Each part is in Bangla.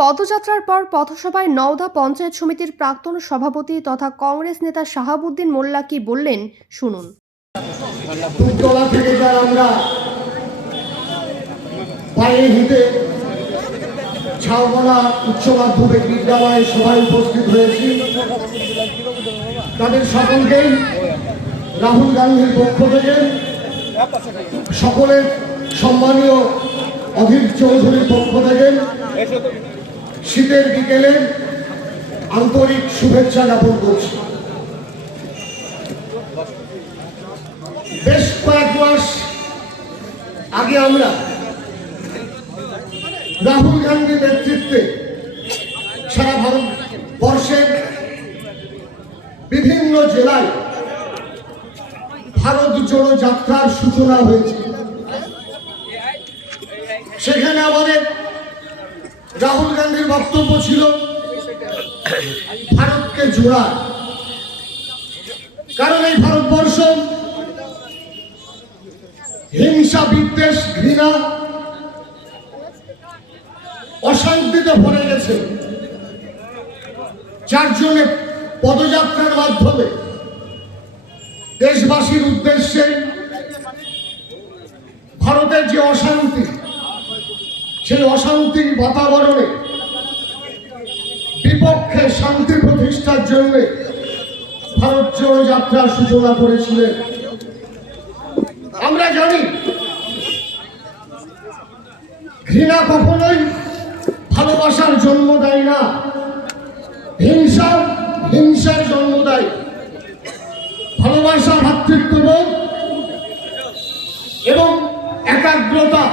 পদযাত্রার পর পথসভায় নওদা পঞ্চায়েত সমিতির প্রাক্তন সভাপতি তথা কংগ্রেস নেতা শাহাবুদ্দিন মোল্লা কি বললেন? শুনুন। উচ্চ মাধ্যমিক বিদ্যালয়ে সবাই উপস্থিত হয়েছি, তাদের সকলকেই রাহুল গান্ধীর পক্ষ থেকে সকলের সম্মানীয় অধীর চৌধুরীর পক্ষ থেকে শীতের বিকেলে আন্তরিক শুভেচ্ছা জ্ঞাপন করছি। বেশ কয়েক মাস আগে আমরা রাহুল গান্ধীর নেতৃত্বে সারা ভারতবর্ষের বিভিন্ন জেলায় ভারত জোড়ো যাত্রার সূচনা হয়েছে। সেখানে আমাদের রাহুল গান্ধীর বক্তব্য ছিল, ভারতকে জোড়া কারণ এই ভারতবর্ষ হিংসা, বিদ্বেষ, ঘৃণা অশান্তিতে ভরে গেছে। যার জন্য পদযাত্রার মাধ্যমে দেশবাসীর উদ্দেশ্যে ভারতের যে অশান্তি সেই অশান্তির বাতাবরণে বিপক্ষে শান্তি প্রতিষ্ঠার জন্য ভারত জোড়ো যাত্রার সূচনা করেছিলেন। আমরা জানি, ঘৃণা কখনোই ভালোবাসার জন্ম দেয় না। হিংসা, হিংসার জন্ম দেয়। ভালোবাসা, ভাতৃত্ববোধ এবং একাগ্রতা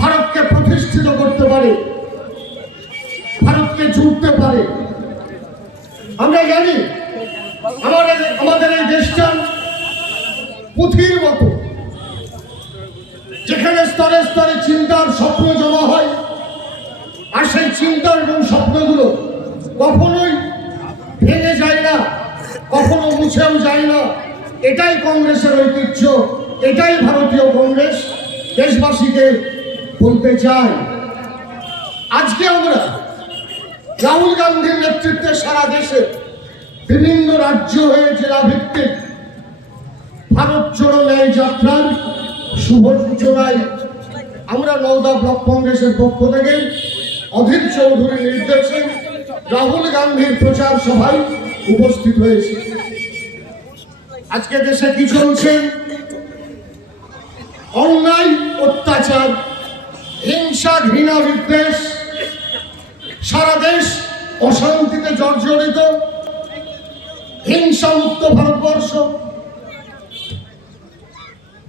ভারতকে প্রতিষ্ঠিত করতে পারে, ভারতকে জুড়তে পারে। আমরা জানি, আমাদের আমাদের এই দেশটা পুঁথির মতো। যেখানে স্তরে স্তরে চিন্তার স্বপ্ন জমা হয়, আর সেই চিন্তা এবং স্বপ্নগুলো কখনোই ভেঙে যায় না, কখনো মুছেও যায় না। এটাই কংগ্রেসের ঐতিহ্য, এটাই ভারতীয় কংগ্রেস। দেশবাসীকে বলতে চাই, আজকে আমরা রাহুল গান্ধীর নেতৃত্বে সারা দেশে বিভিন্ন রাজ্য হয়ে জেলা ভিত্তিক ভারত জোড়ো ন্যায় যাত্রার শুভ সূচনায় আমরা নওদা ব্লক কংগ্রেসের পক্ষ থেকে অধীর চৌধুরীর নির্দেশে রাহুল গান্ধীর প্রচার সভায় উপস্থিত হয়েছে। আজকে দেশে কি চলছে? অন্যায় অত্যাচার হিংসা ঘৃণা বিদ্বেষ, সারা দেশ অশান্তিতে জর্জরিত হিংসা মুক্ত ভারতবর্ষ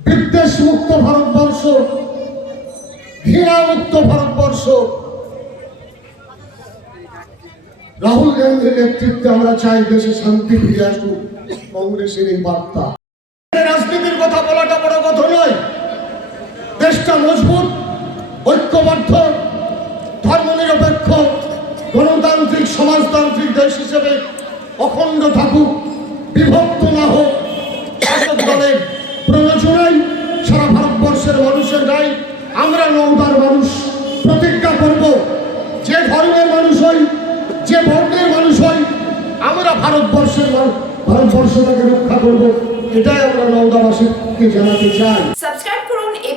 বিদ্বেষ মুক্ত ভারতবর্ষ ঘৃণা মুক্ত ভারতবর্ষ। রাহুল গান্ধীর নেতৃত্বে আমরা চাই দেশে শান্তি ফিরে আসুক, কংগ্রেসের এই বার্তা। রাজনীতির কথা বলাটা বড় কথা নয় মজবুত, ঐক্যবদ্ধ, ধর্মনিরপেক্ষ, গণতান্ত্রিক, সমাজতান্ত্রিক দেশ হিসেবে অখণ্ড থাকুক, বিভক্ত না হোক দলের প্ররোচনায় সারা ভারতবর্ষের মানুষের গায়ে আমরা নৌদার মানুষ প্রতিজ্ঞা করব, যে ধর্মের মানুষ হই, যে বর্ণের মানুষ হই, আমরা ভারতবর্ষের ভারতবর্ষটাকে রক্ষা করব, এটাই আমরা নৌদাবাসীকে জানাতে চাই।